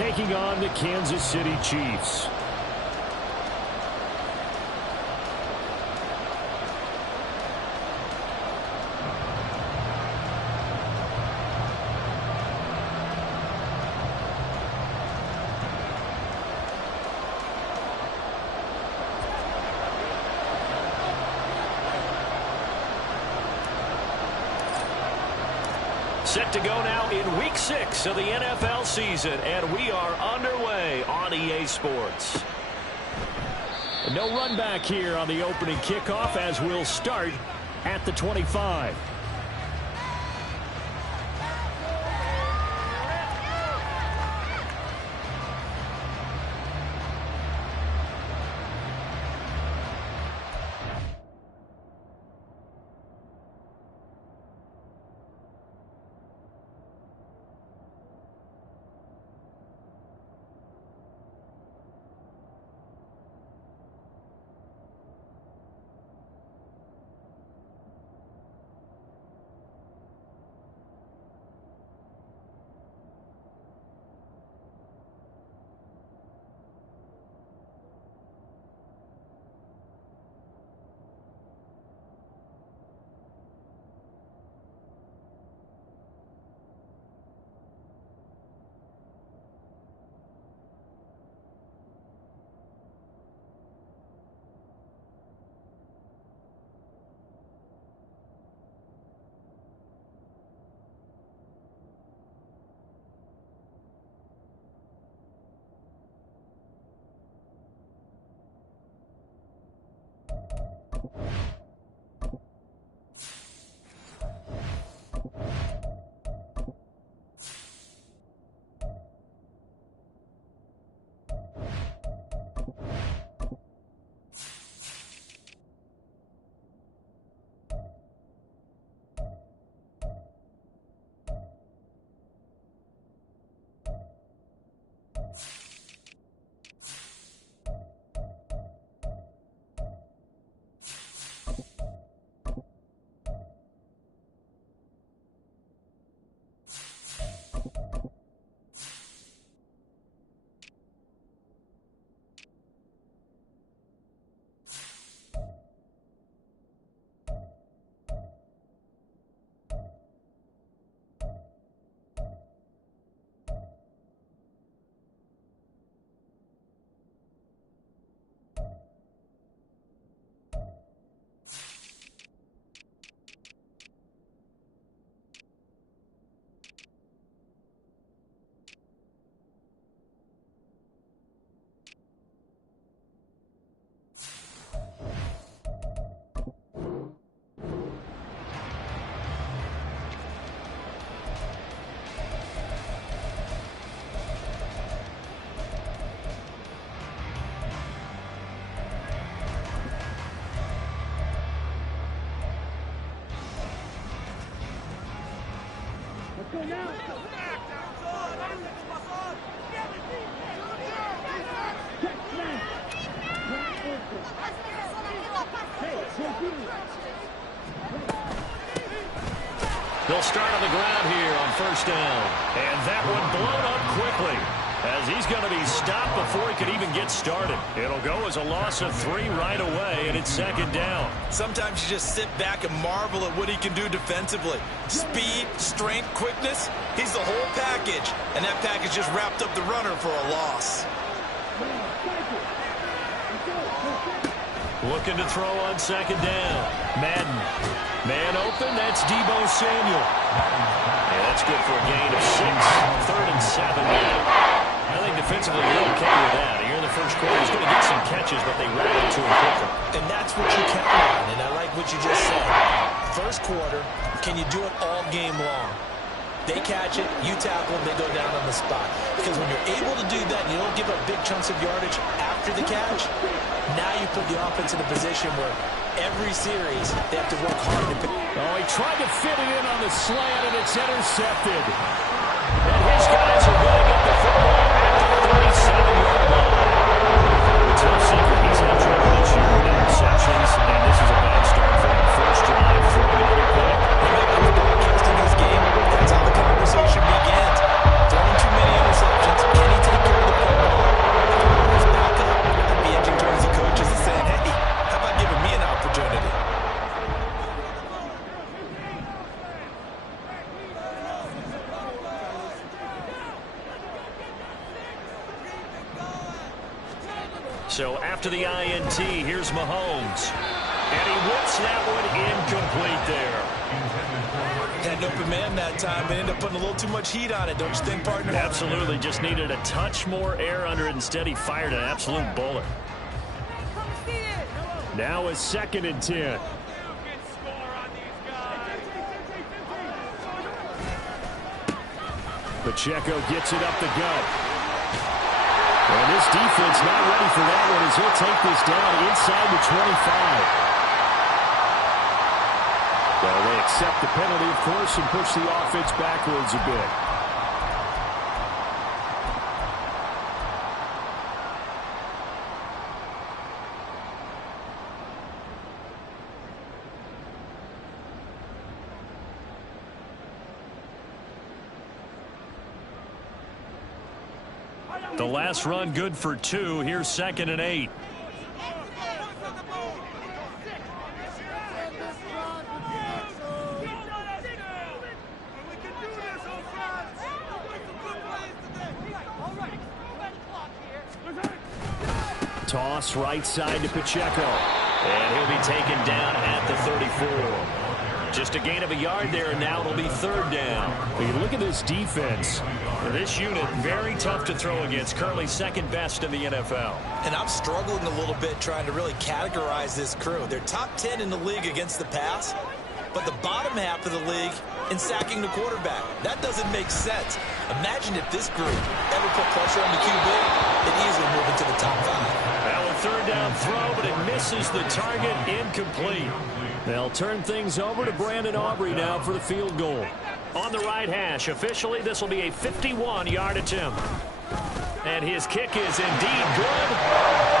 taking on the Kansas City Chiefs. Set to go now in Week 6 of the NFL season, and we are underway on EA Sports. No run back here on the opening kickoff as we'll start at the 25. They'll start on the ground here on first down. And that one blown up quickly as he's going to be stopped before he could even get started. It'll go as a loss of 3 right away, and it's second down. Sometimes you just sit back and marvel at what he can do defensively. Speed, strength, quickness, he's the whole package. And that package just wrapped up the runner for a loss. Looking to throw on second down. Madden. Man open, that's Deebo Samuel. Yeah, that's good for a gain of 6. 3rd and 7 now. I think defensively you're okay with that. Here in the first quarter, he's going to get some catches, but they rally to him quicker. And that's what you count on, and I like what you just said. First quarter, can you do it all game long? They catch it, you tackle them, they go down on the spot. Because when you're able to do that and you don't give up big chunks of yardage after the catch, now you put the offense in a position where every series they have to work hard to pick. Oh, he tried to fit it in on the slant, and it's intercepted. And his guys are going to get the football at the 37-yard line. It's no secret he's had trouble this year with interceptions, and this is a bad start for him. First drive, throwing it quick. I'm broadcasting this game. That's how the conversation begins. Throwing too many interceptions. Can he take So after the INT, here's Mahomes. And he whips that one incomplete there. Had an open man that time, but ended up putting a little too much heat on it, don't you think, partner? Absolutely. Just needed a touch more air under it. Instead, he fired an absolute bullet. Now a 2nd and 10. Pacheco gets it up the gut. And this defense not ready for that one as he'll take this down inside the 25. Well, they accept the penalty, of course, and push the offense backwards a bit. The last run good for 2. Here's 2nd and 8. Toss right side to Pacheco. And he'll be taken down at the 34. Just a gain of a yard there, and now it'll be 3rd down. When you look at this defense, this unit very tough to throw against, currently 2nd best in the NFL. And I'm struggling a little bit trying to really categorize this crew. They're top 10 in the league against the pass, but the bottom half of the league in sacking the quarterback. That doesn't make sense. Imagine if this group ever put pressure on the QB, it easily move into the top 5. Now a 3rd down throw, but it misses the target, incomplete. They'll turn things over to Brandon Aubrey now for the field goal. On the right hash, officially this will be a 51-yard attempt. And his kick is indeed good.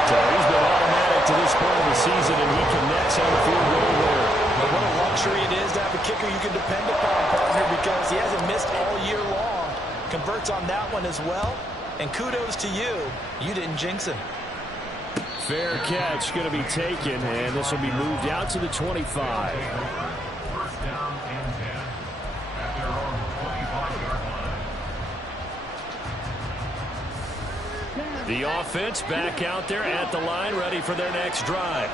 So he's been automatic to this point of the season, and he connects on the field goal there. But what a luxury it is to have a kicker you can depend upon, partner, because he hasn't missed all year long. Converts on that one as well. And kudos to you. You didn't jinx him. Fair catch going to be taken, and this will be moved out to the 25. The offense back out there at the line, ready for their next drive.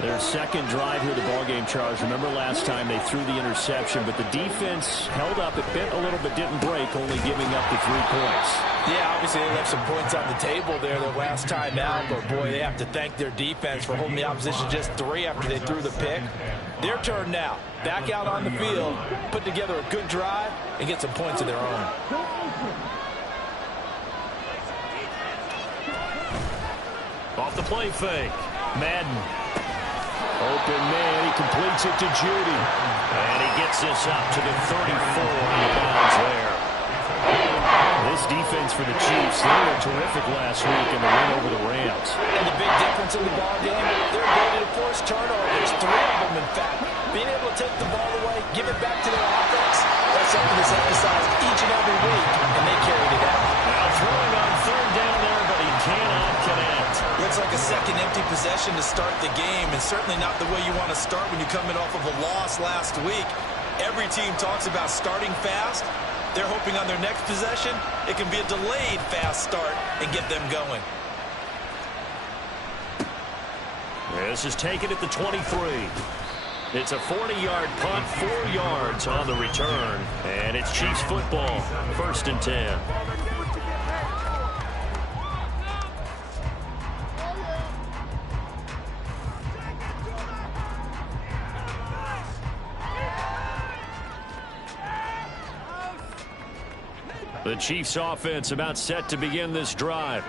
Their 2nd drive here, the ballgame, Charles. Remember last time they threw the interception, but the defense held up. It bent a little but didn't break, only giving up the 3 points. Yeah, obviously they left some points on the table there the last time out, but boy, they have to thank their defense for holding the opposition just 3 after they threw the pick. Their turn now. Back out on the field, put together a good drive, and get some points of their own. Off the play fake. Madden. Open man. He completes it to Judy. And he gets this up to the 34 on the bounds there. This defense for the Chiefs, they were terrific last week in the win over the Rams. And the big difference in the ball game, their ability to force turnovers. 3 of them, in fact. Being able to take the ball away, give it back to their offense, that's something that's emphasized each and every week, and they carried it out. Now throwing on 3rd down there, but he cannot connect. Looks like a second empty possession to start the game, and certainly not the way you want to start when you're coming off of a loss last week. Every team talks about starting fast. They're hoping on their next possession, it can be a delayed fast start and get them going. This is taken at the 23. It's a 40-yard punt, 4 yards on the return. And it's Chiefs football, 1st and 10. The Chiefs offense about set to begin this drive.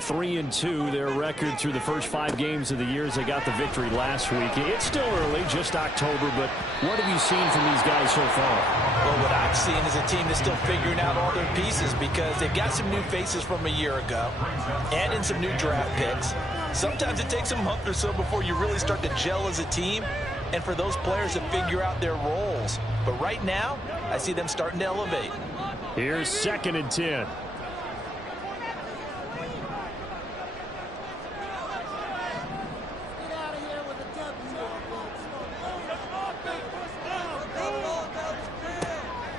3-2, their record through the first 5 games of the year as they got the victory last week. It's still early, just October, but what have you seen from these guys so far? Well, what I've seen is a team that's still figuring out all their pieces because they've got some new faces from a year ago and in some new draft picks. Sometimes it takes a month or so before you really start to gel as a team and for those players to figure out their roles. But right now, I see them starting to elevate. Here's 2nd and 10.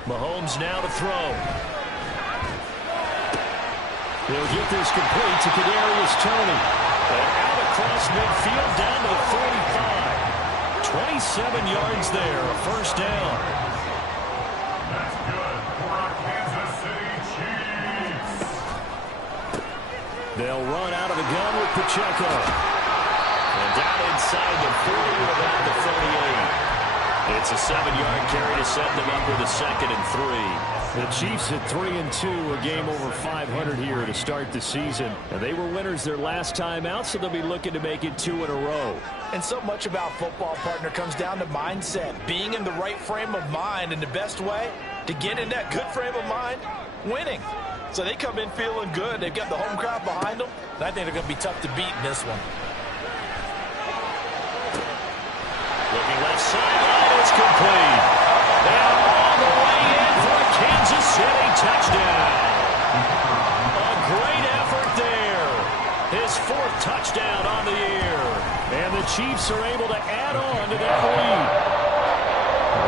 Mahomes now to throw. He'll get this complete to Kadarius Toney. And out across midfield down to the 45. 27 yards there, a first down. That's good for our Kansas City Chiefs. They'll run out of the gun with Pacheco. And down inside the 40 to about the 38. It's a 7-yard carry to set them up with a 2nd and 3. The Chiefs at 3-2, a game over 500 here to start the season. And they were winners their last time out, so they'll be looking to make it 2 in a row. And so much about football, partner, comes down to mindset. Being in the right frame of mind, and the best way to get in that good frame of mind, winning. So they come in feeling good. They've got the home crowd behind them. And I think they're going to be tough to beat in this one. Looking left sideline, it's complete. They are all the way in for a Kansas City touchdown. A great effort there. His 4th touchdown on the year. And the Chiefs are able to add on to that lead.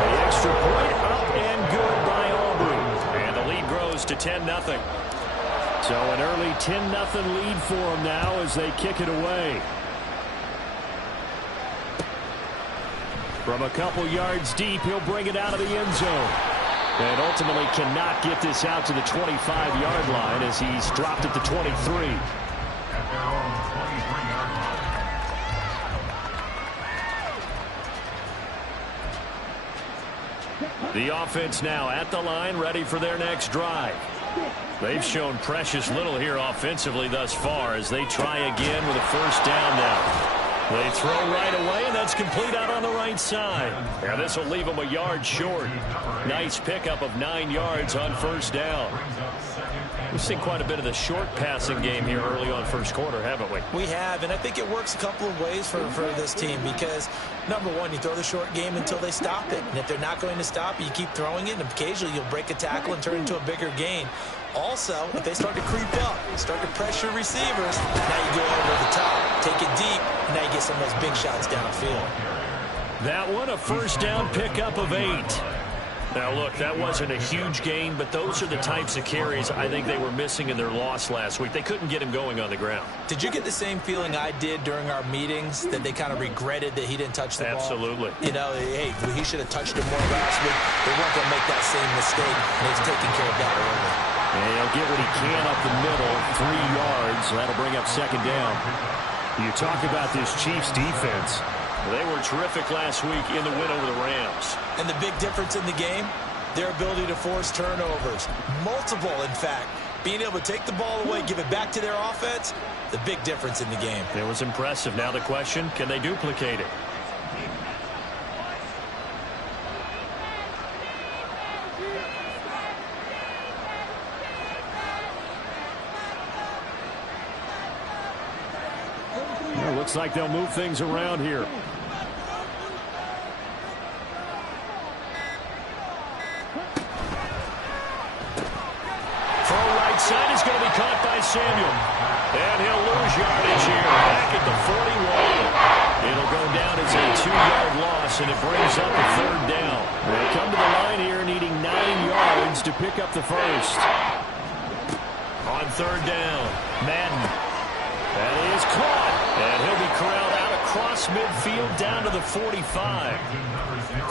The extra point up and good by Aubrey. And the lead grows to 10-0. So an early 10-0 lead for them now as they kick it away. From a couple yards deep, he'll bring it out of the end zone. And ultimately cannot get this out to the 25-yard line as he's dropped at the 23. At their own 23-yard line. The offense now at the line, ready for their next drive. They've shown precious little here offensively thus far as they try again with a first down now. They throw right away, and that's complete out on the right side. And this will leave them a yard short. Nice pickup of 9 yards on first down. We've seen quite a bit of the short passing game here early on first quarter, haven't we? We have, and I think it works a couple of ways for this team because, number one, you throw the short game until they stop it. And if they're not going to stop it, you keep throwing it, and occasionally you'll break a tackle and turn it into a bigger gain. Also, if they start to creep up, start to pressure receivers, now you go over the top, take it deep, and now you get some of those big shots downfield. That one, a first down pickup of 8. Now, look, that wasn't a huge gain, but those are the types of carries I think they were missing in their loss last week. They couldn't get him going on the ground. Did you get the same feeling I did during our meetings, that they kind of regretted that he didn't touch the ball? Absolutely. You know, hey, he should have touched it more last week. They weren't going to make that same mistake, and he's taking care of that early. And he'll get what he can up the middle, 3 yards. So that'll bring up 2nd down. You talk about this Chiefs defense. They were terrific last week in the win over the Rams. And the big difference in the game, their ability to force turnovers. Multiple, in fact. Being able to take the ball away, give it back to their offense, the big difference in the game. It was impressive. Now the question, can they duplicate it? Well, looks like they'll move things around here. Side is going to be caught by Samuel. And he'll lose yardage here. Back at the 41. It'll go down as a 2-yard loss, and it brings up a 3rd down. They come to the line here needing 9 yards to pick up the first. On 3rd down, Madden. That is caught. And he'll be corralled out across midfield down to the 45.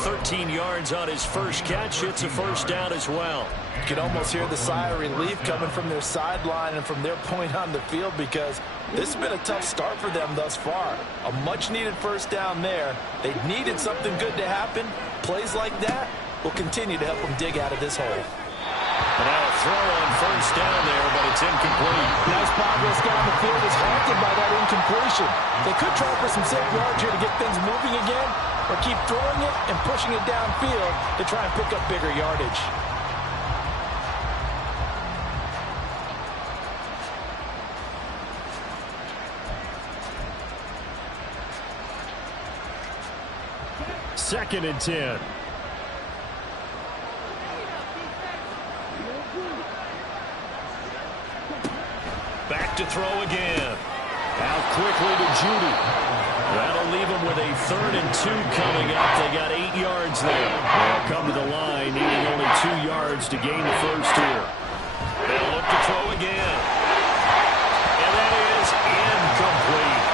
13 yards on his first catch. It's a first down as well. You can almost hear the sigh of relief coming from their sideline and from their point on the field because this has been a tough start for them thus far. A much-needed first down there. They needed something good to happen. Plays like that will continue to help them dig out of this hole. And now a throw on first down there, but it's incomplete. Nice progress down the field is halted by that incompletion. They could try for some safe yards here to get things moving again, or keep throwing it and pushing it downfield to try and pick up bigger yardage. Second and 10. Back to throw again. Out quickly to Judy. That'll leave them with a 3rd and 2 coming up. They got 8 yards there. They'll come to the line, needing only 2 yards to gain the first here. They'll look to throw again. And that is incomplete.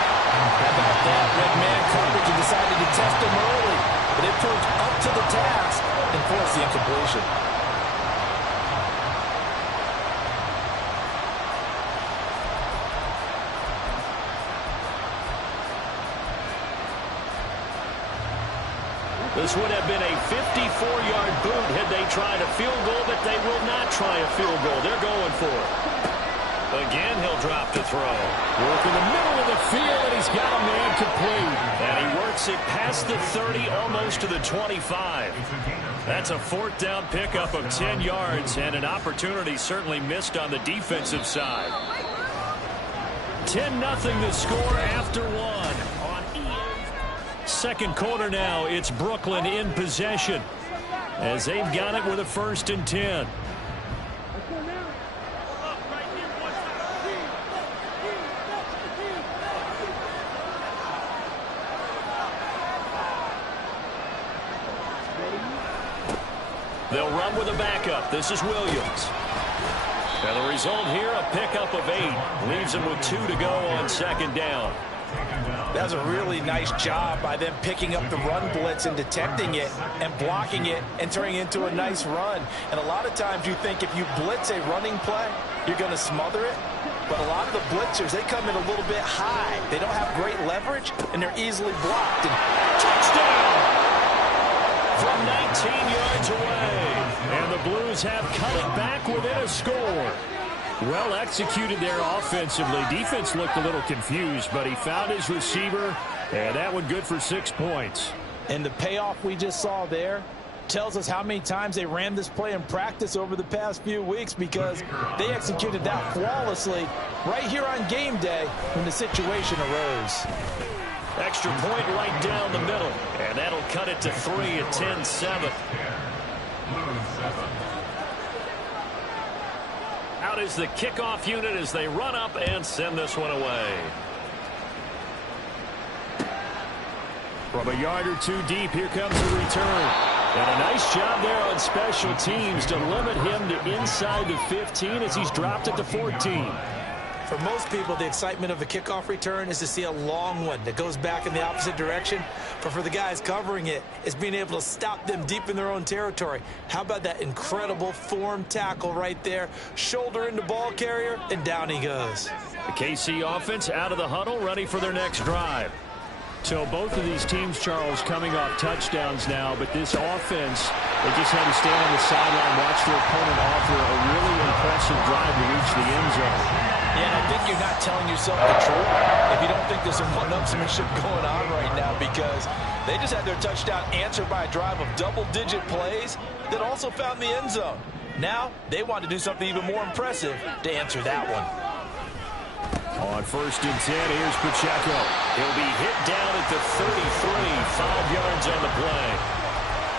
This would have been a 54-yard boot had they tried a field goal, but they will not try a field goal. They're going for it. Again, he'll drop to throw. Work in the middle of the field, and he's got a man complete. And he works it past the 30, almost to the 25. That's a fourth down pickup of 10 yards, and an opportunity certainly missed on the defensive side. 10-0 the score after one. Second quarter now, it's Brooklyn in possession as they've got it with a 1st and 10. They'll run with a backup. This is Williams. And the result here, a pickup of 8. Leaves them with 2 to go on 2nd down. That was a really nice job by them picking up the run blitz and detecting it and blocking it and turning it into a nice run. And a lot of times you think if you blitz a running play, you're going to smother it. But a lot of the blitzers, they come in a little bit high. They don't have great leverage, and they're easily blocked. And touchdown from 19 yards away. And the Blues have cut it back within a score. Well executed there offensively. Defense looked a little confused, but he found his receiver, and that one good for 6 points. And the payoff we just saw there tells us how many times they ran this play in practice over the past few weeks, because they executed that flawlessly right here on game day when the situation arose. Extra point right down the middle, and that'll cut it to 3 at 10-7. Out is the kickoff unit as they run up and send this one away. From a yard or 2 deep, here comes the return. And a nice job there on special teams to limit him to inside the 15 as he's dropped it to 14. For most people, the excitement of a kickoff return is to see a long one that goes back in the opposite direction. But for the guys covering it, it's being able to stop them deep in their own territory. How about that incredible form tackle right there? Shoulder into ball carrier, and down he goes. The KC offense out of the huddle, ready for their next drive. So both of these teams, Charles, coming off touchdowns now, but this offense, they just had to stand on the sideline, watch their opponent offer a really impressive drive to reach the end zone. Yeah, and I think you're not telling yourself the truth if you don't think there's some one-upsmanship going on right now, because they just had their touchdown answered by a drive of double-digit plays that also found the end zone. Now, they want to do something even more impressive to answer that one. On 1st and 10, here's Pacheco. He'll be hit down at the 33, 5 yards on the play.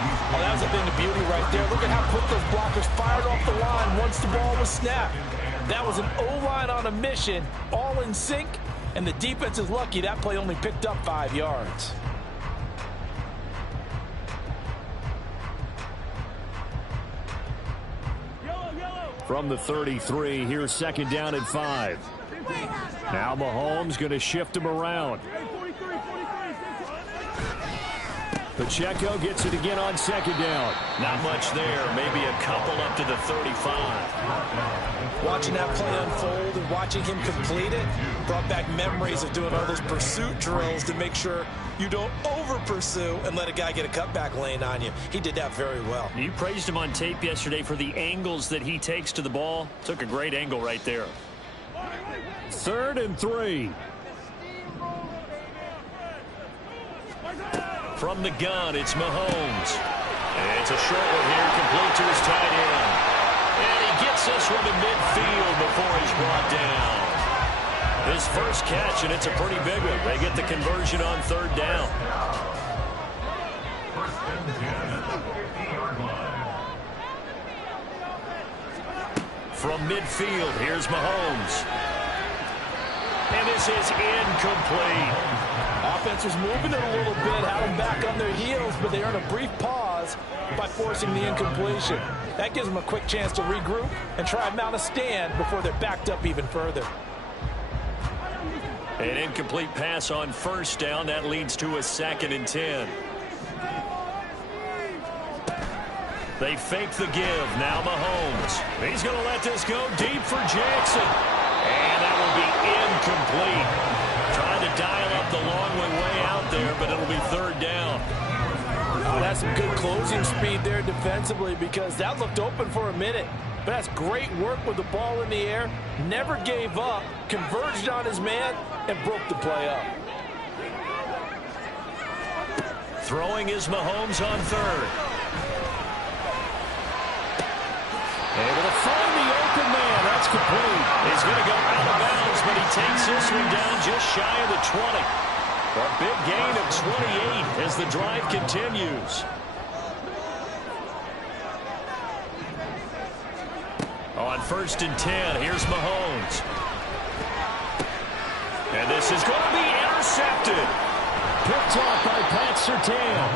Oh, that was a thing of beauty right there. Look at how quick those blockers fired off the line once the ball was snapped. That was an O-line on a mission, all in sync, and the defense is lucky that play only picked up 5 yards. From the 33, here's 2nd down and 5. Now Mahomes going to shift him around. Pacheco gets it again on 2nd down. Not much there, maybe a couple up to the 35. Watching that play unfold and watching him complete it brought back memories of doing all those pursuit drills to make sure you don't over-pursue and let a guy get a cutback lane on you. He did that very well. You praised him on tape yesterday for the angles that he takes to the ball. Took a great angle right there. 3rd and 3. From the gun, it's Mahomes. It's a short one here, complete to his tight end. And he gets this one to midfield before he's brought down. His first catch, and it's a pretty big one. They get the conversion on 3rd down. From midfield, here's Mahomes. And this is incomplete. Offense was moving it a little bit, had them back on their heels, but they earned a brief pause by forcing the incompletion. That gives them a quick chance to regroup and try and mount a stand before they're backed up even further. An incomplete pass on 1st down. That leads to a 2nd and 10. They fake the give. Now Mahomes. He's going to let this go deep for Jackson. And that will be incomplete. Trying to dial up the long way out there, but it'll be 3rd down. Oh, that's opposing speed there defensively because that looked open for a minute. But that's great work with the ball in the air. Never gave up, converged on his man, and broke the play up. Throwing is Mahomes on third. Able to find the open man. That's complete. He's going to go out of bounds, but he takes this one down just shy of the 20. A big gain of 28 as the drive continues. On 1st and 10, here's Mahomes. And this is going to be intercepted. Picked off by Pat Surtain.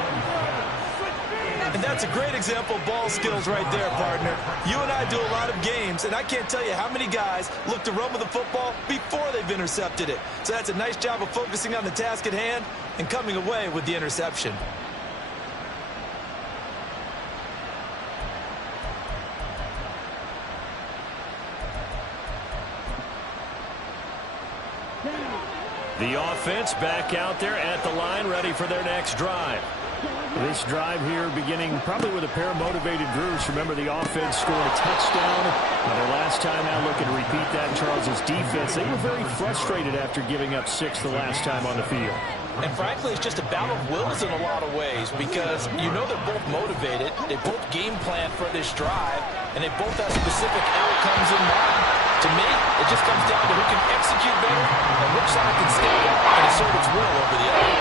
And that's a great example of ball skills right there, partner. You and I do a lot of games, and I can't tell you how many guys look to run with the football before they've intercepted it. So that's a nice job of focusing on the task at hand and coming away with the interception. The offense back out there at the line, ready for their next drive. This drive here beginning probably with a pair of motivated groups. Remember, the offense scored a touchdown. Their last time out looking to repeat that in Charles's defense. They were very frustrated after giving up 6 the last time on the field. And frankly, it's just a battle of wills in a lot of ways because you know they're both motivated. They both game plan for this drive, and they both have specific outcomes in mind. To me, it just comes down to who can execute better and which side can step up and assert its will over the other.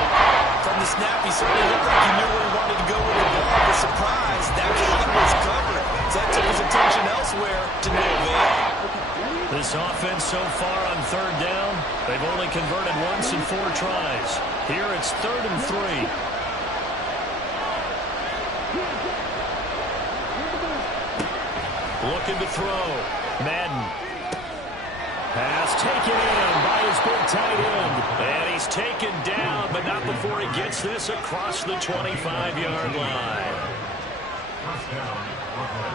From the snap, he certainly looked like he knew where he wanted to go with the ball. The surprise, that kid was covered. So that took his attention elsewhere to no avail. This offense so far on 3rd down, they've only converted once in 4 tries. Here it's 3rd and 3. Looking to throw. Madden. Pass taken in by his big tight end. And he's taken down, but not before he gets this across the 25-yard line. First down, Brooklyn.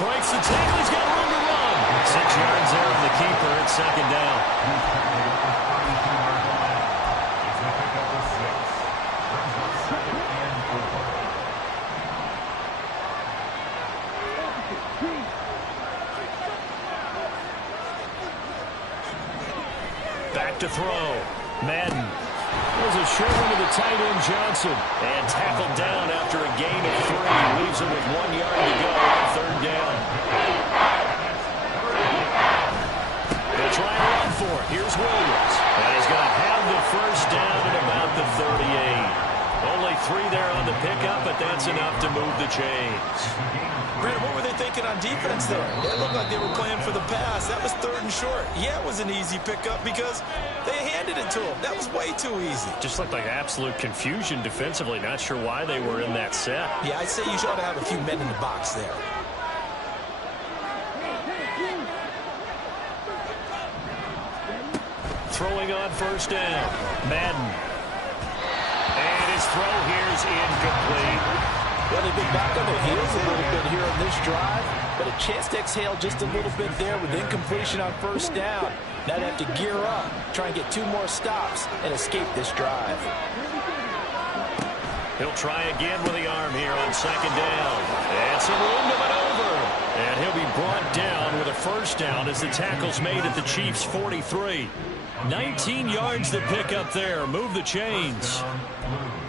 Breaks the tackle. He's got room to run. 6 yards there on the keeper. It's 2nd down. It's a pickup of 6. Brings up 2nd and 4. Back to throw. Madden. There's a short one to the tight end, Johnson. And tackled down after a gain of 3. Leaves him with 1 yard to go on 3rd down. They'll try and run for it. Here's Williams. And he's going to have the 1st down at about the 38. Only 3 there on the pickup, but that's enough to move the chains. Brandon, what were they thinking on defense there? It looked like they were playing for the pass. That was 3rd and short. Yeah, it was an easy pickup because they handed it to him. That was way too easy. Just looked like absolute confusion defensively. Not sure why they were in that set. Yeah, I'd say you ought to have a few men in the box there. Throwing on 1st down. Madden. And his throw here is incomplete. Well, they've been back on their heels a little bit here on this drive, but a chance to exhale just a little bit there with incompletion on 1st down. Now they have to gear up, try and get 2 more stops, and escape this drive. He'll try again with the arm here on 2nd down. And some room to maneuver. And he'll be brought down with a 1st down as the tackle's made at the Chiefs' 43. 19 yards to pick up there. Move the chains.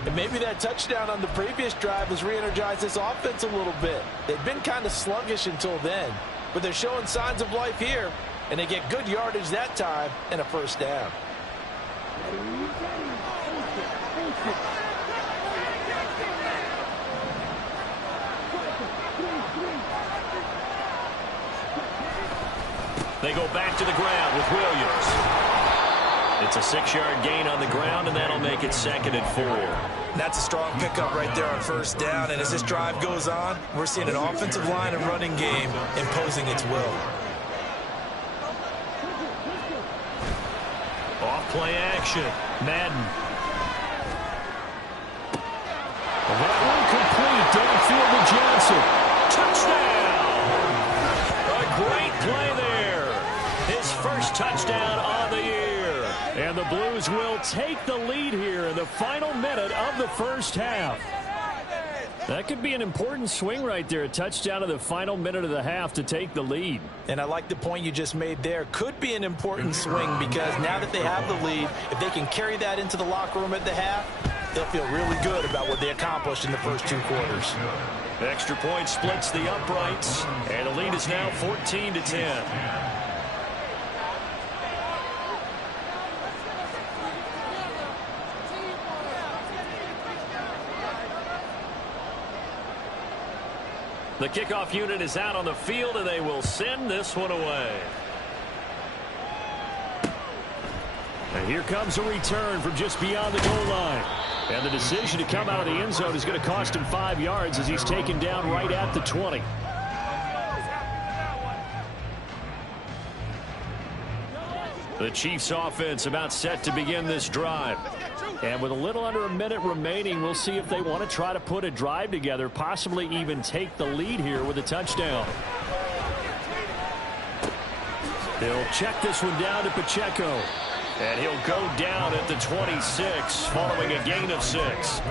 And maybe that touchdown on the previous drive has re-energized this offense a little bit. They've been kind of sluggish until then, but they're showing signs of life here, and they get good yardage that time and a 1st down. They go back to the ground with Williams. It's a 6-yard gain on the ground, and that'll make it 2nd and 4. That's a strong pickup right there on 1st down, and as this drive goes on, we're seeing an offensive line and running game imposing its will. Off Play action. Madden. That one complete. Downfield to Johnson. Touchdown! A great play there. His first touchdown on the year. And the Blues will take the lead here in the final minute of the first half. That could be an important swing right there. A touchdown in the final minute of the half to take the lead. And I like the point you just made there. Could be an important swing because now that they have the lead, if they can carry that into the locker room at the half, they'll feel really good about what they accomplished in the first 2 quarters. Extra point splits the uprights, and the lead is now 14-10. The kickoff unit is out on the field, and they will send this one away. And here comes a return from just beyond the goal line. And the decision to come out of the end zone is going to cost him 5 yards as he's taken down right at the 20. The Chiefs offense about set to begin this drive. And with a little under a minute remaining, we'll see if they want to try to put a drive together, possibly even take the lead here with a touchdown. They'll check this one down to Pacheco. And he'll go down at the 26 following a gain of 6.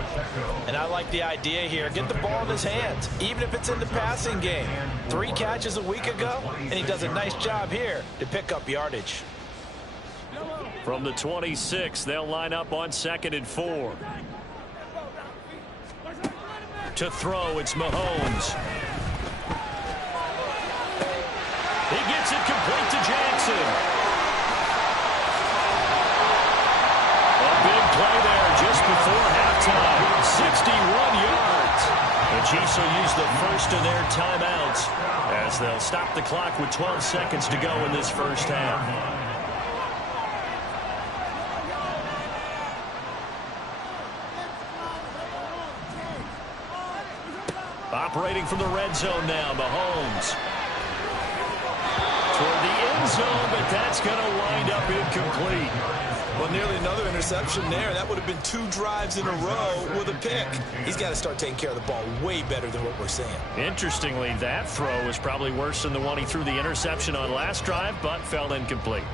And I like the idea here. Get the ball in his hands, even if it's in the passing game. 3 catches a week ago, and he does a nice job here to pick up yardage. From the 26, they'll line up on 2nd and 4. To throw, it's Mahomes. He gets it complete to Jackson. A big play there just before halftime. 61 yards. The Chiefs will use the first of their timeouts as they'll stop the clock with 12 seconds to go in this first half. Operating from the red zone now, Mahomes. Toward the end zone, but that's going to wind up incomplete. Well, nearly another interception there. That would have been 2 drives in a row with a pick. He's got to start taking care of the ball way better than what we're seeing. Interestingly, that throw was probably worse than the one he threw the interception on last drive, but fell incomplete.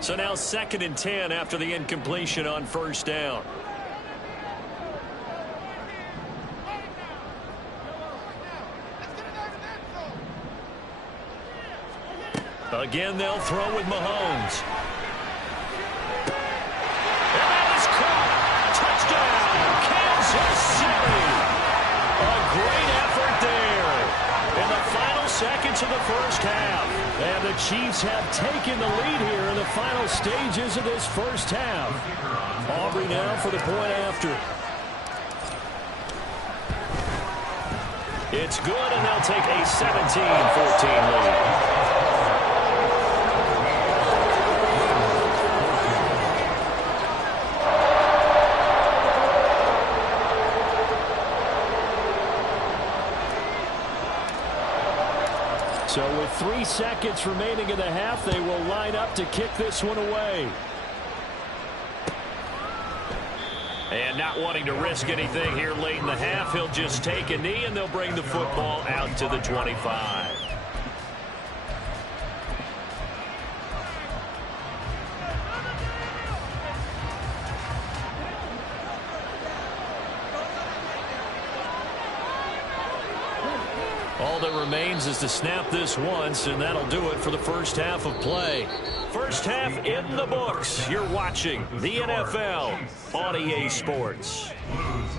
So now 2nd and 10 after the incompletion on first down. Again, they'll throw with Mahomes. And that is caught. Touchdown, Kansas City. A great effort there in the final seconds of the first half. And the Chiefs have taken the lead here in the final stages of this first half. Aubrey now for the point after. It's good, and they'll take a 17-14 lead. So with 3 seconds remaining in the half, they will line up to kick this one away. And not wanting to risk anything here late in the half, he'll just take a knee, and they'll bring the football out to the 25. All that remains is to snap this once, and that'll do it for the first half of play. First half in the books. You're watching the NFL on EA Sports. Blues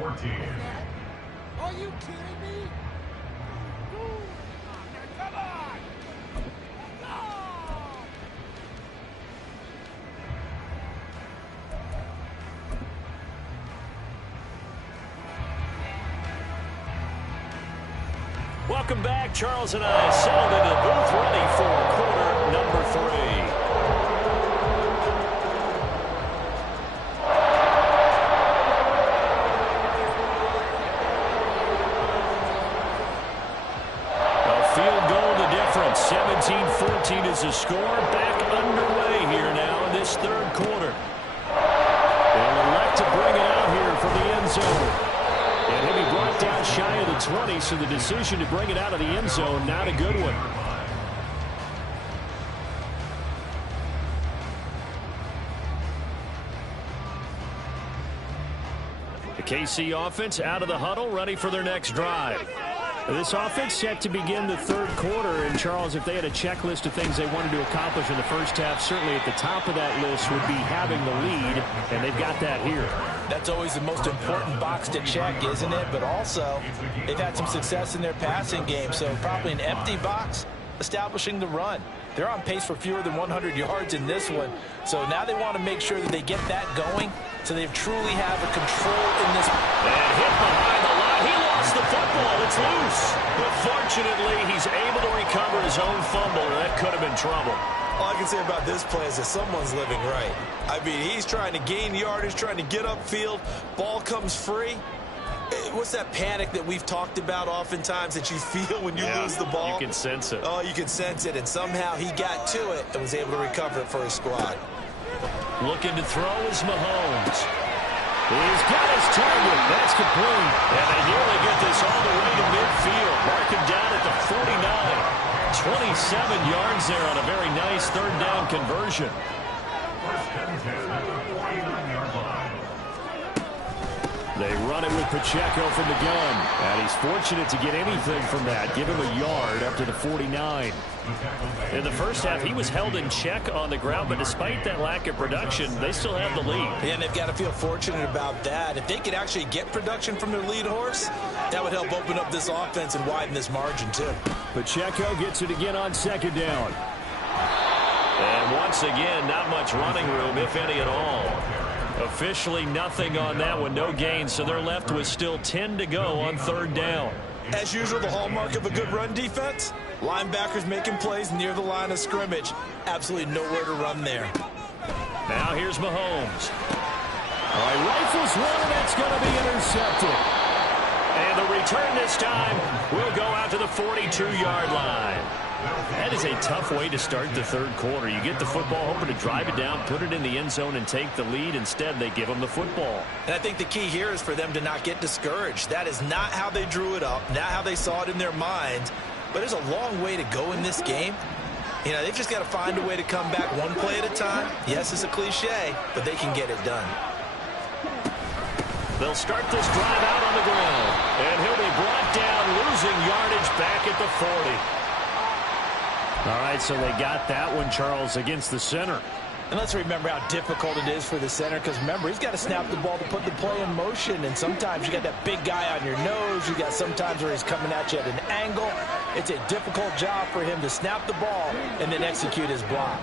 14. Are you kidding me? Come on! Welcome back. Charles and I settled into the booth ready for quarter number 3. A field goal, the difference. 17-14 14 is the score. Back underway here now in this third quarter. They'll elect to bring it out here from the end zone. And he'll be brought down shy of the 20, so the decision to bring it out of the end zone, not a good one. The KC offense out of the huddle, ready for their next drive. This offense set to begin the third quarter. And, Charles, if they had a checklist of things they wanted to accomplish in the first half, certainly at the top of that list would be having the lead, and they've got that here. That's always the most important box to check, isn't it? But also, they've had some success in their passing game, so probably an empty box establishing the run. They're on pace for fewer than 100 yards in this one, so now they want to make sure that they get that going so they truly have a control in this. And hit behind the line. He lost the football. It's loose. But fortunately, he's able to recover his own fumble, and that could have been trouble. All I can say about this play is that someone's living right. I mean, he's trying to gain yardage, trying to get upfield. Ball comes free. What's that panic that we've talked about oftentimes that you feel when you lose the ball? You can sense it. Oh, you can sense it, and somehow he got to it and was able to recover it for his squad. Looking to throw is Mahomes. He's got his target. That's complete. And they nearly get this all the way to midfield. Mark him down at the 49. 27 yards there on a very nice third down conversion. First and 10 at the 49-yard line. They run it with Pacheco from the gun. And he's fortunate to get anything from that. Give him a yard up to the 49. In the first half, he was held in check on the ground, but despite that lack of production, they still have the lead. Yeah, and they've got to feel fortunate about that. If they could actually get production from their lead horse, that would help open up this offense and widen this margin, too. Pacheco gets it again on second down. And once again, not much running room, if any at all. Officially nothing on that one, no gain, so they're left with still 10 to go on third down. As usual, the hallmark of a good run defense, linebackers making plays near the line of scrimmage. Absolutely nowhere to run there. Now here's Mahomes. All right, rifles one, and that's going to be intercepted. And the return this time will go out to the 42-yard line. That is a tough way to start the third quarter. You get the football, hoping to drive it down, put it in the end zone, and take the lead. Instead, they give them the football. And I think the key here is for them to not get discouraged. That is not how they drew it up, not how they saw it in their minds. But there's a long way to go in this game. You know, they've just got to find a way to come back one play at a time. Yes, it's a cliche, but they can get it done. They'll start this drive out on the ground. And he'll be brought down, losing yardage back at the 40. All right, so they got that one, Charles, against the center. And let's remember how difficult it is for the center, because remember, he's got to snap the ball to put the play in motion, and sometimes you got that big guy on your nose. You got sometimes where he's coming at you at an angle. It's a difficult job for him to snap the ball and then execute his block.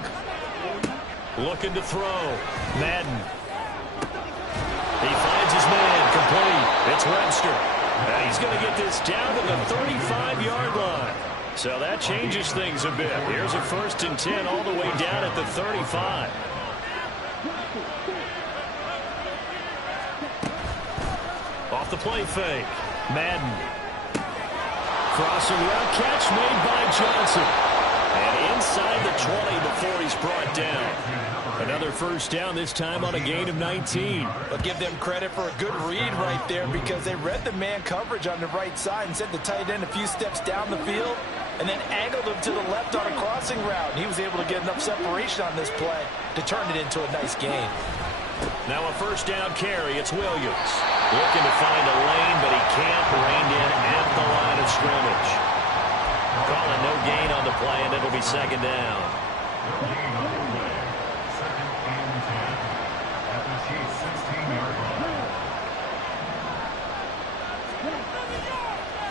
Looking to throw. Madden. He finds his man, complete. It's Webster. And he's going to get this down to the 35-yard line. So that changes things a bit. Here's a 1st and 10 all the way down at the 35. Off the play fake. Madden. Crossing route, catch made by Johnson. And inside the 20 before he's brought down. Another first down, this time on a gain of 19. But give them credit for a good read right there, because they read the man coverage on the right side and sent the tight end a few steps down the field and then angled him to the left on a crossing route. And he was able to get enough separation on this play to turn it into a nice gain. Now a first down carry. It's Williams. Looking to find a lane, but he can't. Reined in at the line of scrimmage. Calling no gain on the play, and it'll be second down.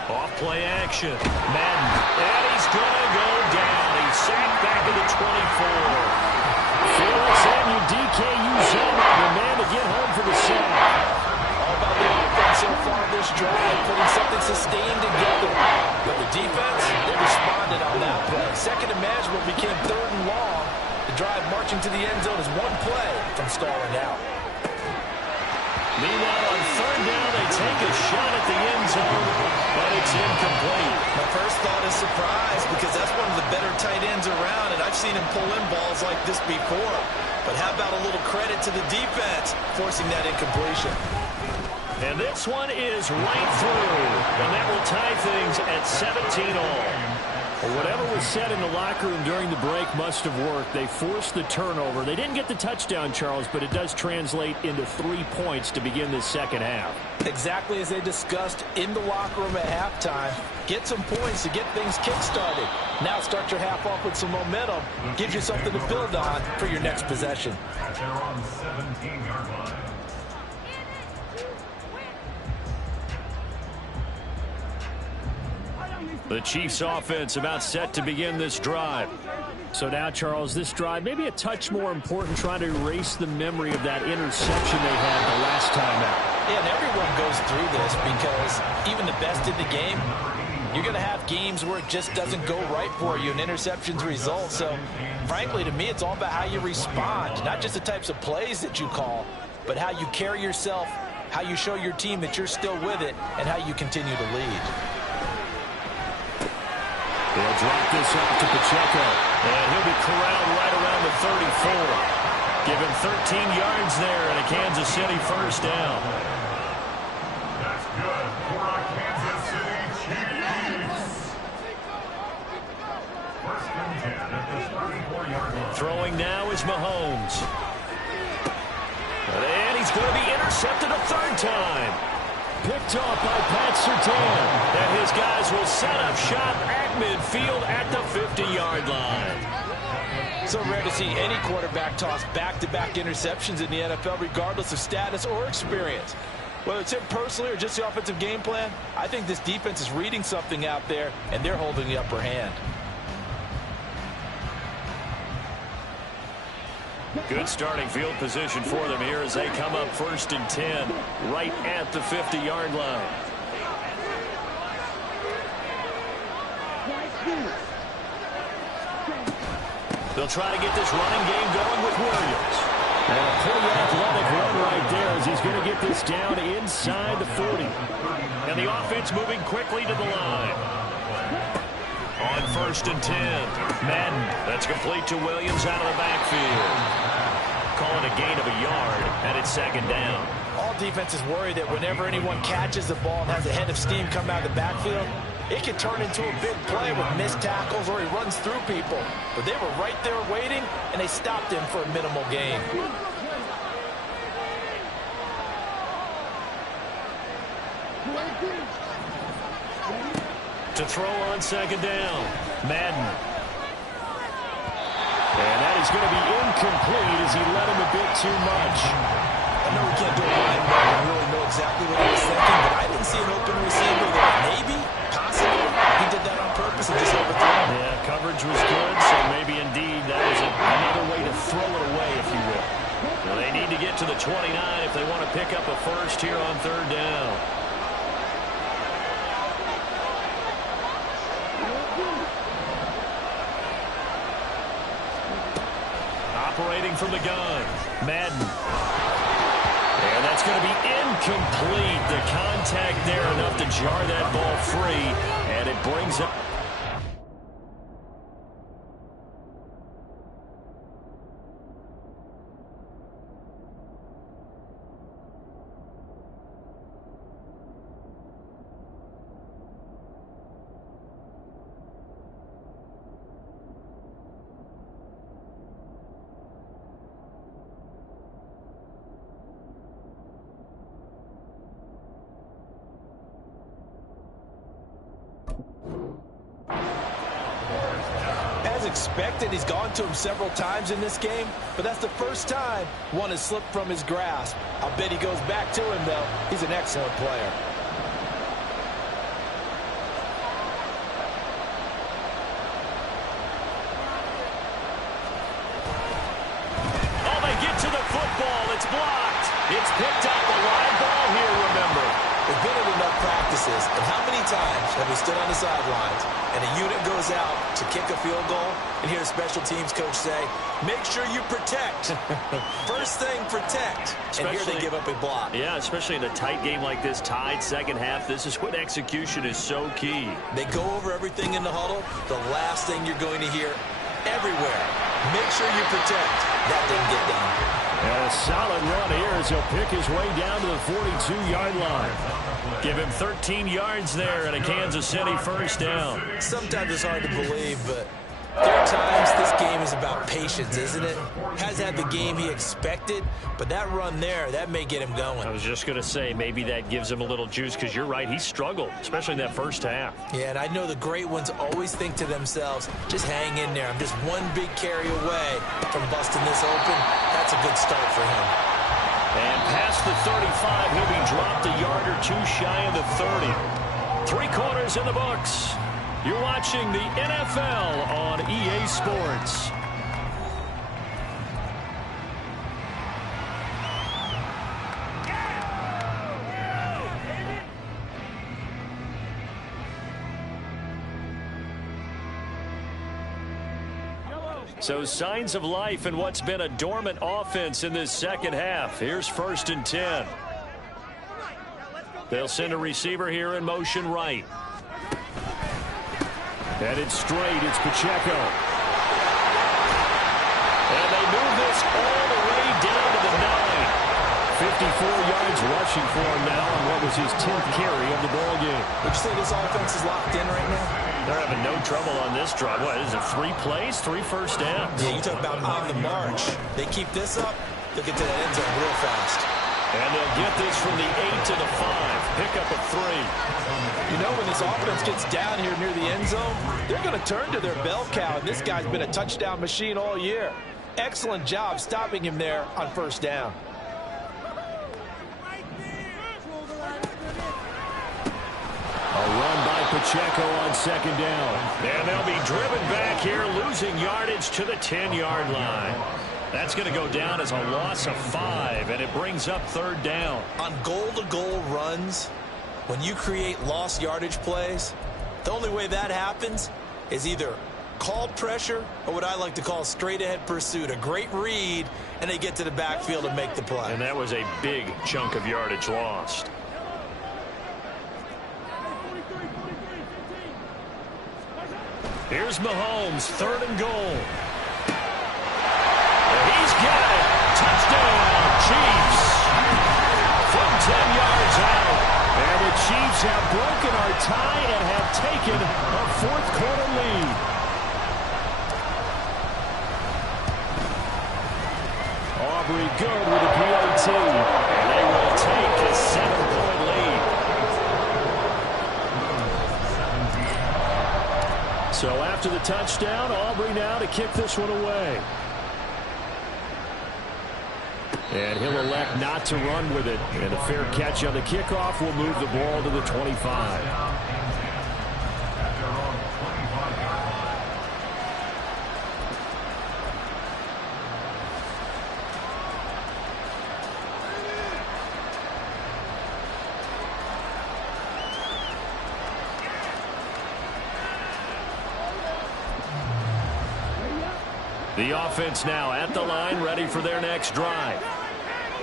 Off-play action. Madden. And he's going to go down. He's sacked back to the 24. Felix and DKU zone. The man to get home for the sack. All about the offense so far this drive, putting something sustained together. But the defense, they responded on that play. Second and manageable became 3rd and long. The drive marching to the end zone is one play from stalling out. Meanwhile, on 3rd down, they take a shot at the end zone, but it's incomplete. Now, first thought is surprise because that's one of the better tight ends around, and I've seen him pull in balls like this before. But how about a little credit to the defense forcing that incompletion? And this one is right through, and that will tie things at 17 all. Well, whatever was said in the locker room during the break must have worked. They forced the turnover. They didn't get the touchdown, Charles, but it does translate into 3 points to begin this second half. Exactly as they discussed in the locker room at halftime. Get some points to get things kick-started. Now start your half off with some momentum. Gives you something to build on for your next possession. At their own 17-yard line. The Chiefs offense about set to begin this drive. So now, Charles, this drive maybe a touch more important, trying to erase the memory of that interception they had the last time out. Yeah, and everyone goes through this because even the best in the game, you're going to have games where it just doesn't go right for you and interceptions result. So, frankly, to me, it's all about how you respond, not just the types of plays that you call, but how you carry yourself, how you show your team that you're still with it, and how you continue to lead. They'll drop this off to Pacheco, and he'll be corralled right around the 34. Give him 13 yards there and a Kansas City first down. That's good for our Kansas City Chiefs. First and 10 at the 34-yard line. Throwing now is Mahomes. And he's going to be intercepted a third time. Picked off by Pat Surtain. And his guys will set up shop at midfield at the 50-yard line. So rare to see any quarterback toss back-to-back interceptions in the NFL, regardless of status or experience. Whether it's him personally or just the offensive game plan, I think this defense is reading something out there, and they're holding the upper hand. Good starting field position for them here as they come up first and 10 right at the 50-yard line. They'll try to get this running game going with Williams. And a pretty athletic run right there as he's going to get this down inside the 40. And the offense moving quickly to the line. On first and 10, Madden. That's complete to Williams out of the backfield. Call it a gain of a yard, and it's second down. All defenses worry that whenever anyone catches the ball and has a head of steam come out of the backfield, it can turn into a big play with missed tackles or he runs through people. But they were right there waiting, and they stopped him for a minimal gain. To throw on second down, Madden. And that is going to be incomplete as he led him a bit too much. I know we can't do a line back and really know exactly what he was thinking, but I didn't see an open receiver there. Maybe, possibly, he did that on purpose and just overthrew him. Yeah, coverage was good, so maybe indeed that was another way to throw it away, if you will. Well, they need to get to the 29 if they want to pick up a first here on third down. Operating from the gun, Madden. And that's going to be incomplete. The contact there enough to jar that ball free, and it brings up. Expected. He's gone to him several times in this game, but that's the first time one has slipped from his grasp. I'll bet he goes back to him, though. He's an excellent player. Oh, they get to the football. It's blocked. It's picked up. A live ball here, remember. They've been in enough practice emphasis. And how many times have we stood on the sidelines and a unit goes out to kick a field goal and hear a special teams coach say, make sure you protect. First thing, protect. And here they give up a block. Yeah, especially in a tight game like this, tied second half. This is when execution is so key. They go over everything in the huddle. The last thing you're going to hear everywhere, make sure you protect. That didn't get done. And a solid run here as he'll pick his way down to the 42-yard line. Give him 13 yards there and a Kansas City first down. Sometimes it's hard to believe, but there are times this game is about patience, isn't it? Has had the game he expected, but that run there, that may get him going. I was just going to say, maybe that gives him a little juice, because you're right, he struggled, especially in that first half. Yeah, and I know the great ones always think to themselves, just hang in there. I'm just one big carry away from busting this open. That's a good start for him. And past the 35, he'll be dropped a yard or two shy of the 30. 3 quarters in the books. You're watching the NFL on EA Sports. So signs of life in what's been a dormant offense in this second half. Here's 1st and 10. They'll send a receiver here in motion right. Headed straight, it's Pacheco. And they move this all the way down to the 9. 54 yards rushing for him now on what was his 10th carry of the ball game. Would you say this offense is locked in right now? They're having no trouble on this drive. What is it, 3 plays, 3 first downs? Yeah, you talk about on the march. They keep this up, they'll get to that end zone real fast. And they'll get this from the 8 to the 5. Pick up a 3. You know, when this offense gets down here near the end zone, they're going to turn to their bell cow, and this guy's been a touchdown machine all year. Excellent job stopping him there on first down. A run by Pacheco on second down. And they'll be driven back here, losing yardage to the 10-yard line. That's going to go down as a loss of 5, and it brings up 3rd down. On goal-to-goal runs, when you create lost yardage plays, the only way that happens is either called pressure or what I like to call straight-ahead pursuit. A great read, and they get to the backfield and make the play. And that was a big chunk of yardage lost. Here's Mahomes, 3rd and goal. He's got it. Touchdown, Chiefs. From 10 yards out. And the Chiefs have broken our tie and have taken a 4th quarter lead. Aubrey good with a PAT. And they will take a 7-point lead. So after the touchdown, Aubrey now to kick this one away. And he'll elect not to run with it. And a fair catch on the kickoff will move the ball to the 25. The offense now at the line, ready for their next drive.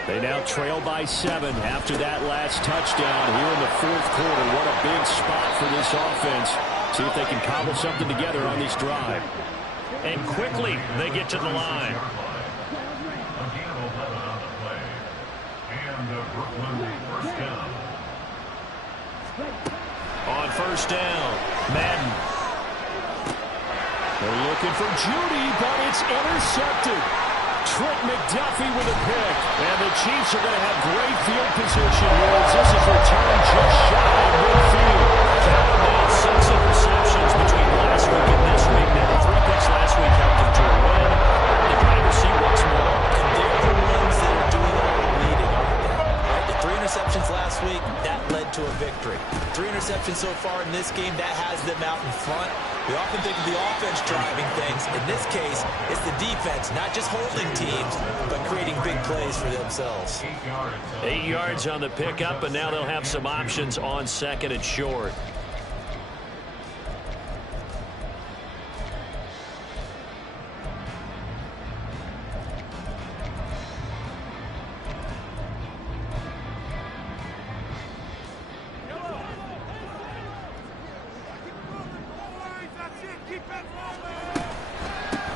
They now trail by 7 after that last touchdown here in the 4th quarter. What a big spot for this offense. See if they can cobble something together on this drive. And quickly, they get to the line. On first down, Madden. They're looking for Judy, but it's intercepted. Trent McDuffie with a pick. And the Chiefs are going to have great field position here as this is returned just shy of midfield. Counting down 6 interceptions between last week and this week. Now 3 picks last week helped them to a win. The driver see once more. They're the ones that are doing all the leading, aren't they? Right? The 3 interceptions last week, that led to a victory. 3 interceptions so far in this game, that has them out in front. We often think of the offense driving things. In this case, it's the defense, not just holding teams, but creating big plays for themselves. 8 yards on the pickup, and now they'll have some options on second and short.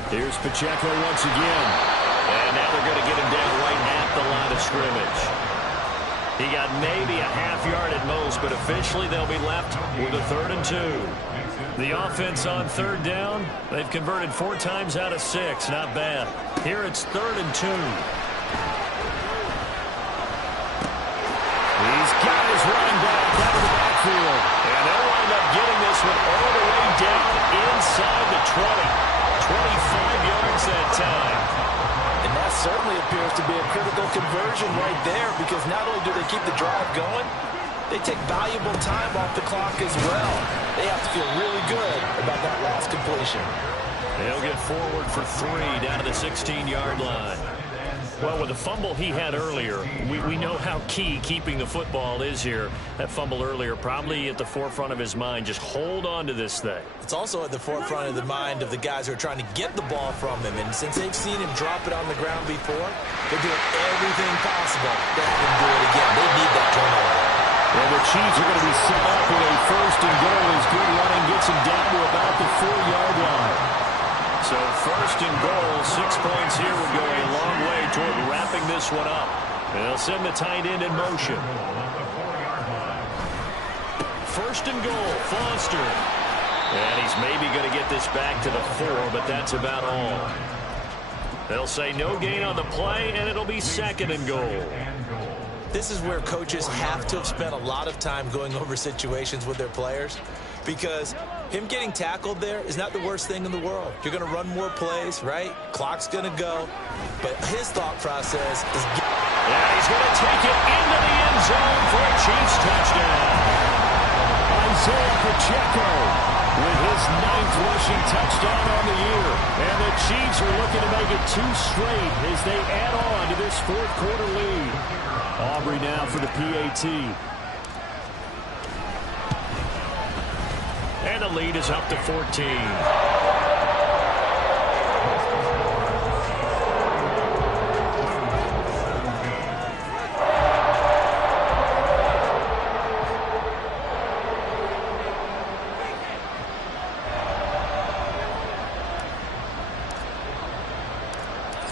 Here's Pacheco once again. And now they're going to get him down right at the line of scrimmage. He got maybe a half yard at most, but officially they'll be left with a 3rd and 2. The offense on 3rd down, they've converted 4 times out of 6. Not bad. Here it's 3rd and 2. He's got his running back out of the backfield. And they'll wind up getting this one all the way down inside the 20. 25 yards that time. And that certainly appears to be a critical conversion right there, because not only do they keep the drive going, they take valuable time off the clock as well. They have to feel really good about that last completion. They'll get forward for 3 down to the 16-yard line. Well, with the fumble he had earlier, we know how key keeping the football is here. That fumble earlier probably at the forefront of his mind. Just hold on to this thing. It's also at the forefront of the mind of the guys who are trying to get the ball from him. And since they've seen him drop it on the ground before, they're doing everything possible to have him do it again. They need that turnover. And the Chiefs are going to be set up with a 1st and goal as good running gets him down to about the 4-yard line. So 1st and goal, 6 points here would go a long way toward wrapping this one up. They'll send the tight end in motion. 1st and goal, Foster. And he's maybe going to get this back to the 4, but that's about all. They'll say no gain on the play, and it'll be 2nd and goal. This is where coaches have to have spent a lot of time going over situations with their players, because him getting tackled there is not the worst thing in the world. You're going to run more plays, right? Clock's going to go. But his thought process is... Yeah, he's going to take it into the end zone for a Chiefs touchdown. Isaiah Pacheco with his 9th rushing touchdown on the year. And the Chiefs are looking to make it 2 straight as they add on to this 4th quarter lead. Aubrey now for the PAT. And the lead is up to 14.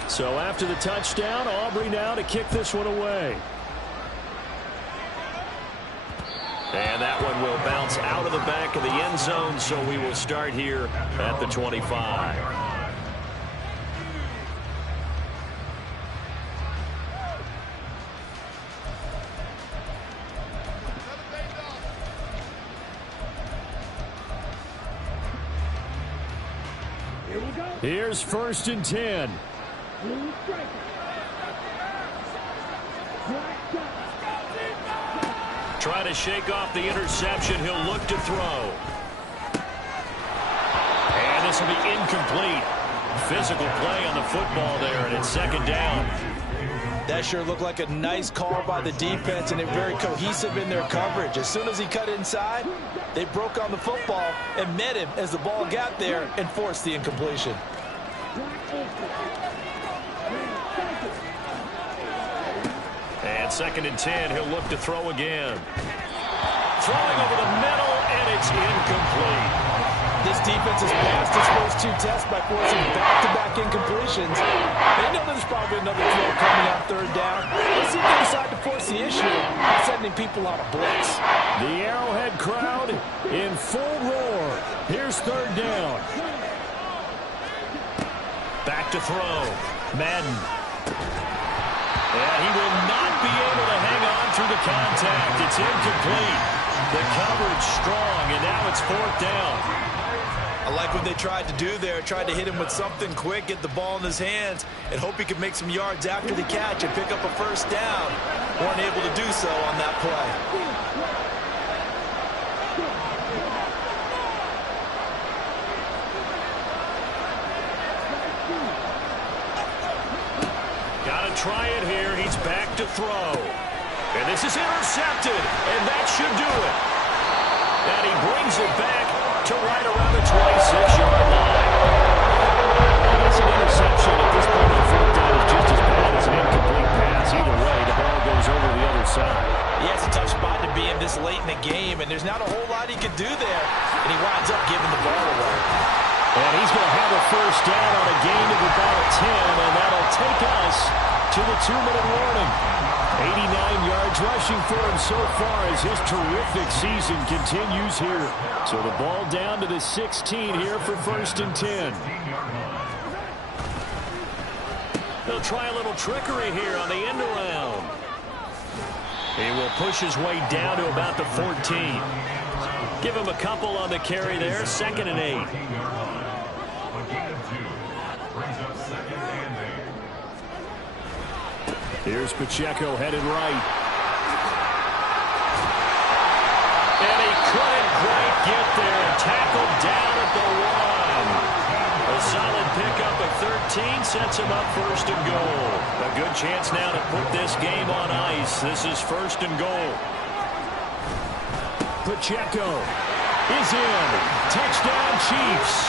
So after the touchdown, Aubrey now to kick this one away. And that one will bounce out of the back of the end zone, so we will start here at the 25. Here's 1st and 10. Try to shake off the interception. He'll look to throw. And this will be incomplete. Physical play on the football there, and it's 2nd down. That sure looked like a nice call by the defense, and they're very cohesive in their coverage. As soon as he cut inside, they broke on the football and met him as the ball got there and forced the incompletion. And 2nd and 10, he'll look to throw again. Throwing over the middle, and it's incomplete. This defense has passed its first 2 tests by forcing back-to-back incompletions. They know there's probably another throw coming on 3rd down. Let's see if they decide to force the issue by sending people on a blitz. The Arrowhead crowd in full roar. Here's 3rd down. Back to throw. Madden. And he will not be able to hang on through the contact. It's incomplete. The coverage strong, and now it's 4th down. I like what they tried to do there. Tried to hit him with something quick, get the ball in his hands, and hope he could make some yards after the catch and pick up a 1st down. Weren't able to do so on that play. Gonna try it here. He's back to throw. And this is intercepted, and that should do it. And he brings it back to right around the 26-yard line. I guess an interception at this point on fourth down is just as bad as an incomplete pass. Either way, the ball goes over the other side. Yeah, it's a tough spot to be in this late in the game, and there's not a whole lot he could do there. And he winds up giving the ball away. And he's going to have a first down on a gain of about 10, and that'll take us to the 2-minute warning. 89 yards rushing for him so far as his terrific season continues here. So the ball down to the 16 here for 1st and 10. They'll try a little trickery here on the end around. He will push his way down to about the 14. Give him a couple on the carry there. 2nd and 8. Here's Pacheco headed right. And he couldn't quite get there. Tackled down at the 1. A solid pickup at 13 sets him up 1st and goal. A good chance now to put this game on ice. This is 1st and goal. Pacheco is in. Touchdown, Chiefs.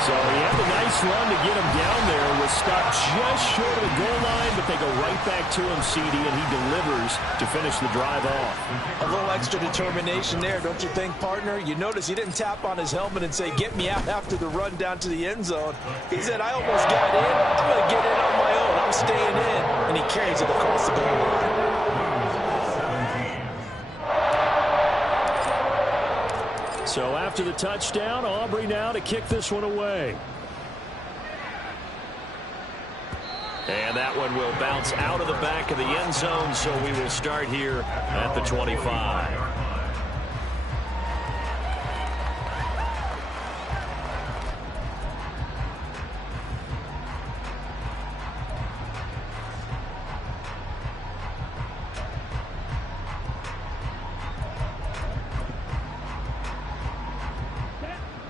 So he had a nice run to get him down there. Was stopped just short of the goal line, but they go right back to him, CD, and he delivers to finish the drive off. A little extra determination there, don't you think, partner? You notice he didn't tap on his helmet and say, get me out after the run down to the end zone. He said, I almost got in. I'm going to get in on my own. I'm staying in. And he carries it across the goal line. So after the touchdown, Aubrey now to kick this one away. And that one will bounce out of the back of the end zone, so we will start here at the 25.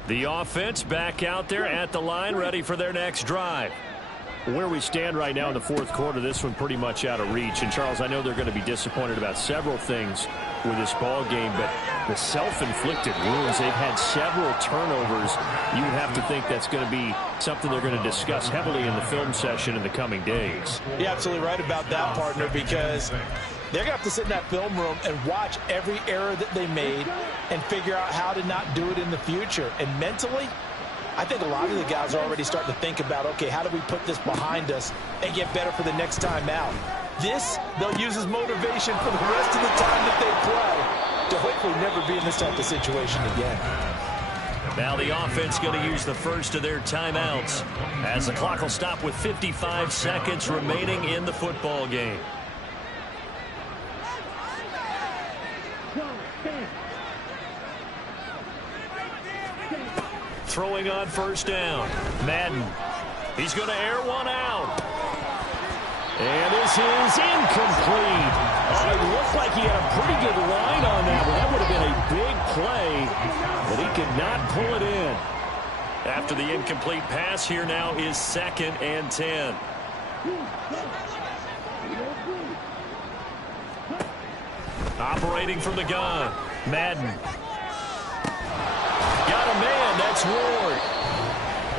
The offense back out there at the line, ready for their next drive. Where we stand right now in the 4th quarter, this one pretty much out of reach. And, Charles, I know they're going to be disappointed about several things with this ball game, but the self-inflicted wounds, they've had several turnovers. You would have to think that's going to be something they're going to discuss heavily in the film session in the coming days. You're absolutely right about that, partner, because they're going to have to sit in that film room and watch every error that they made and figure out how to not do it in the future. And mentally, I think a lot of the guys are already starting to think about, okay, how do we put this behind us and get better for the next time out? This, they'll use as motivation for the rest of the time that they play to hopefully never be in this type of situation again. Now the offense going to use the first of their timeouts as the clock will stop with 55 seconds remaining in the football game. Throwing on first down. Madden. He's going to air one out. And this is incomplete. Oh, it looked like he had a pretty good line on that one. That would have been a big play, but he could not pull it in. After the incomplete pass, here now is 2nd and 10. Operating from the gun. Madden. Got a man, that's Ward.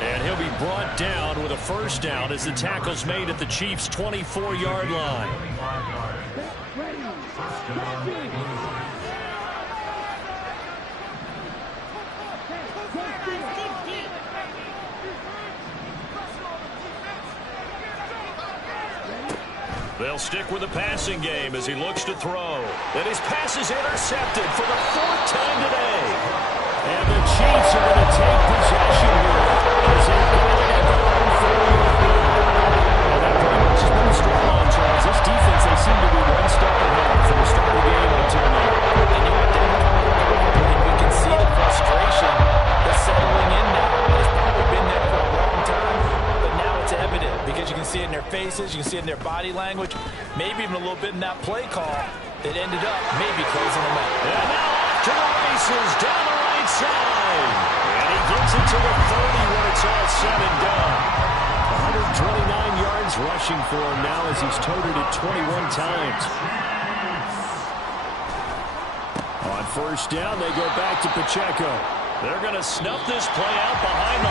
And he'll be brought down with a first down as the tackle's made at the Chiefs' 24-yard line. They'll stick with the passing game as he looks to throw. And his pass is intercepted for the 4th time today. And the Chiefs are going to take possession here as they go at their own 40. Well, that pretty much has been the storyline, Charles. This defense, they seem to be one step ahead from the start of the game until now. And you have to and we can see the frustration that's settling in now. It's probably been there for a long time, but now it's evident because you can see it in their faces, you can see it in their body language, maybe even a little bit in that play call that ended up maybe closing them out. And now off to the races down the right side. And he gets it to the 30 when it's all said and done. 129 yards guys rushing for him now as he's toted it 21 times. On first down, they go back to Pacheco. They're going to snuff this play out behind